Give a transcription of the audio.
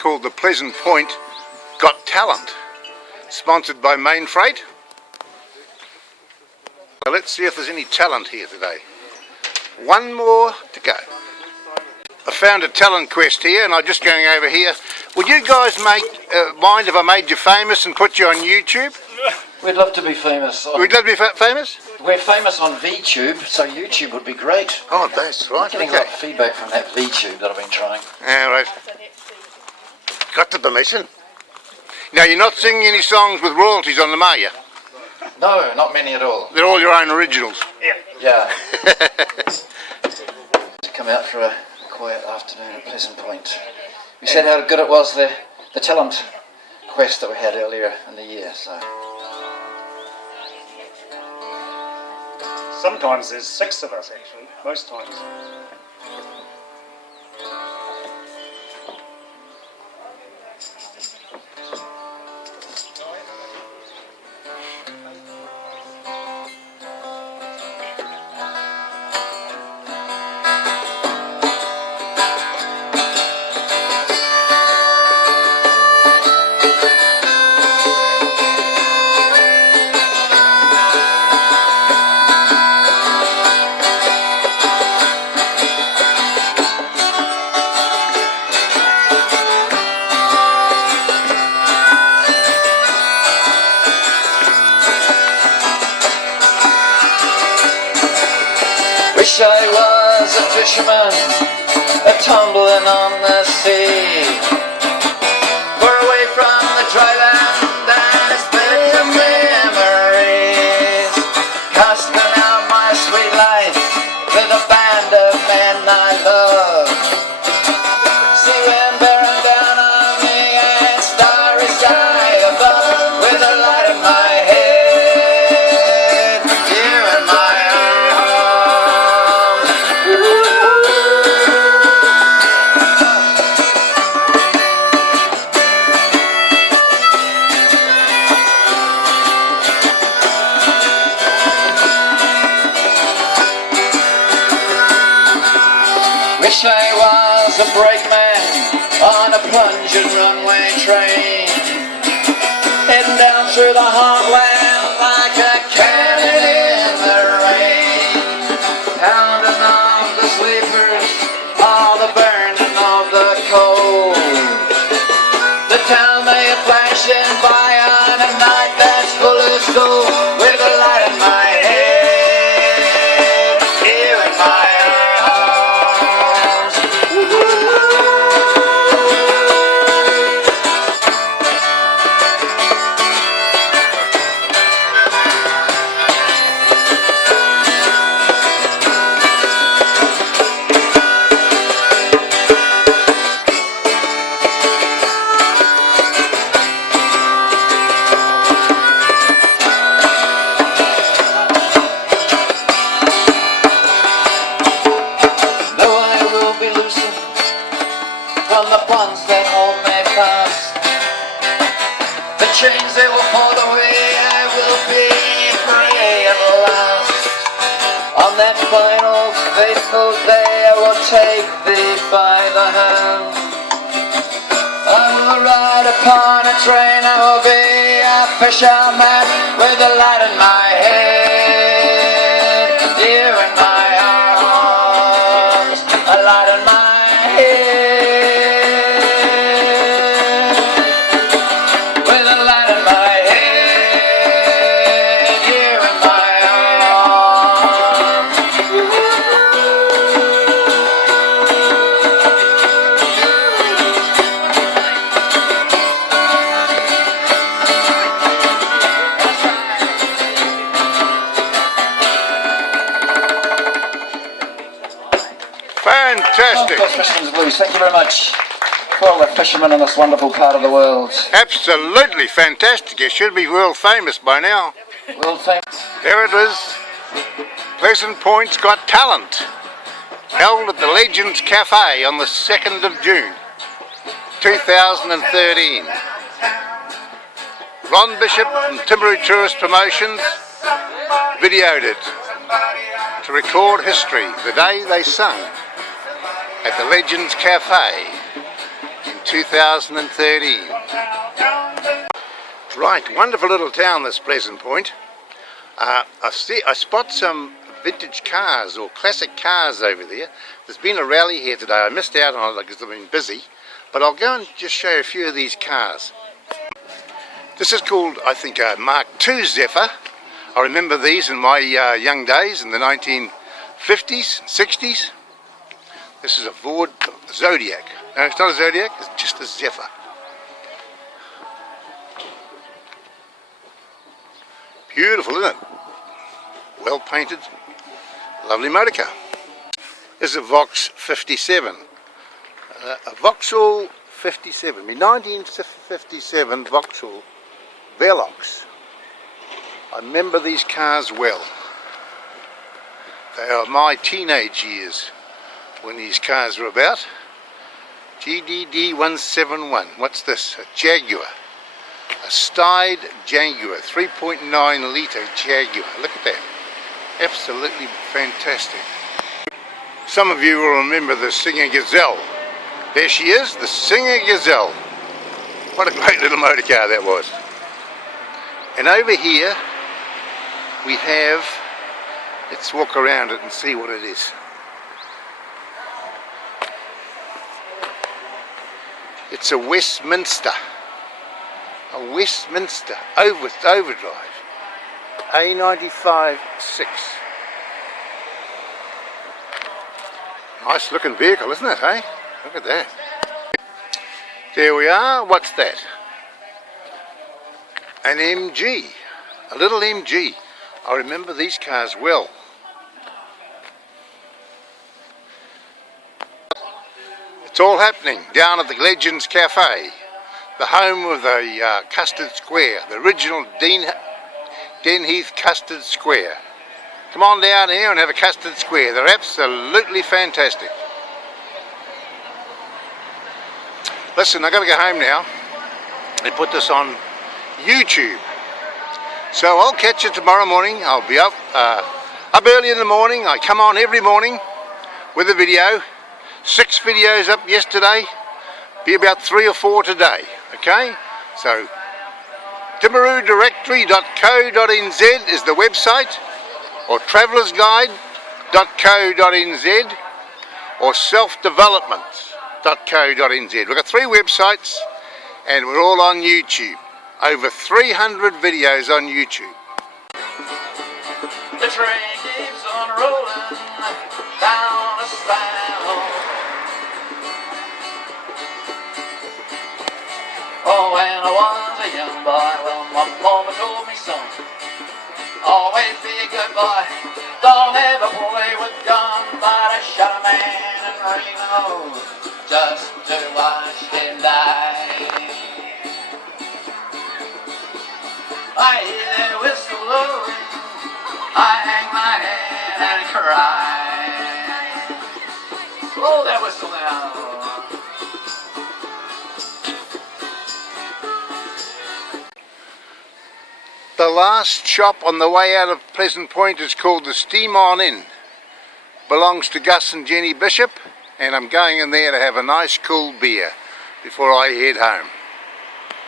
called the Pleasant Point Got Talent, sponsored by Main Freight. So let's see if there's any talent here today. One more to go. I found a talent quest here and I'm just going over here. Would you guys mind if I made you famous and put you on YouTube? We'd love to be famous. We'd love to be famous? We're famous on VTube, so YouTube would be great. Oh, that's right. I'm getting a lot of feedback from that VTube that I've been trying. All right. Got the permission. Now, you're not singing any songs with royalties on them, are you? No, not many at all. They're all your own originals? Yeah. To come out for a quiet afternoon at Pleasant Point. We said how good it was, the talent quest that we had earlier in the year, so... Sometimes there's 6 of us actually, most times. Wish I was a fisherman, a-tumbling on the sea, far away from the dry land and its bitter memories, casting out my sweet life to the band of men I love. Sea wind bearing down on me and starry sky above, with a light in my head, you and my Wish I was a brakeman on a plunging runway train, heading down through the heartland like a cannon in the rain, pounding on the sleepers, all the burning of the coal. The town may flashing by on a night that's full of gold, with a light in my head, you and my from the bonds that hold me fast. The chains they will fall away, I will be free at last. On that final fateful day I will take thee by the hand. I will ride upon a train, I will be a fisherman with a light in my head, you in my arms, a light in my head. Fantastic. Fisherman's Blues. Thank you very much for all the fishermen in this wonderful part of the world. Absolutely fantastic. You should be world famous by now. World famous. There it is. Pleasant Point's Got Talent. Held at the Legends Cafe on the 2nd of June 2013. Ron Bishop from Timaru Tourist Promotions videoed it to record history, the day they sung at the Legends Cafe in 2013. Right, wonderful little town, this Pleasant Point. I spot some vintage cars or classic cars over there. There's been a rally here today. I missed out on it because I've been busy, but I'll go and just show you a few of these cars. This is called, I think, a Mark II Zephyr. I remember these in my young days in the 1950s, 60s. This is a Ford Zodiac. No, it's not a Zodiac, it's just a Zephyr. Beautiful, isn't it? Well painted, lovely motor car. This is a Vox 57. A Vauxhall 57, my 1957 Vauxhall Velox. I remember these cars well. They are my teenage years when these cars were about. GDD 171. What's this? A Jaguar. A Stide Jaguar. 3.9 litre Jaguar. Look at that. Absolutely fantastic. Some of you will remember the Singer Gazelle. There she is, the Singer Gazelle. What a great little motor car that was. And over here we have, let's walk around it and see what it is. It's a Westminster. A Westminster overdrive. A95 6. Nice looking vehicle, isn't it, hey? Look at that. There we are. What's that? An MG. A little MG. I remember these cars well. It's all happening down at the Legends Cafe, the home of the Custard Square, the original Denheath Custard Square. Come on down here and have a Custard Square. They're absolutely fantastic. Listen, I've got to go home now and put this on YouTube. So I'll catch you tomorrow morning. I'll be up early in the morning. I come on every morning with a video. 6 videos up yesterday. Be about 3 or 4 today. Okay? So timarudirectory.co.nz is the website, or travelersguide.co.nz, or selfdevelopment.co.nz. We've got 3 websites and we're all on YouTube. Over 300 videos on YouTube. The train keeps on rolling down a south. Oh, when I was a young boy, well, my mama told me, son, always be a good boy. Don't ever play with guns, but I shot a man in Reno just to watch him die. I hear their whistle blowing, I hang my head and cry. Blow that whistle now. The last shop on the way out of Pleasant Point is called the Steam On Inn. Belongs to Gus and Jenny Bishop, and I'm going in there to have a nice cool beer before I head home.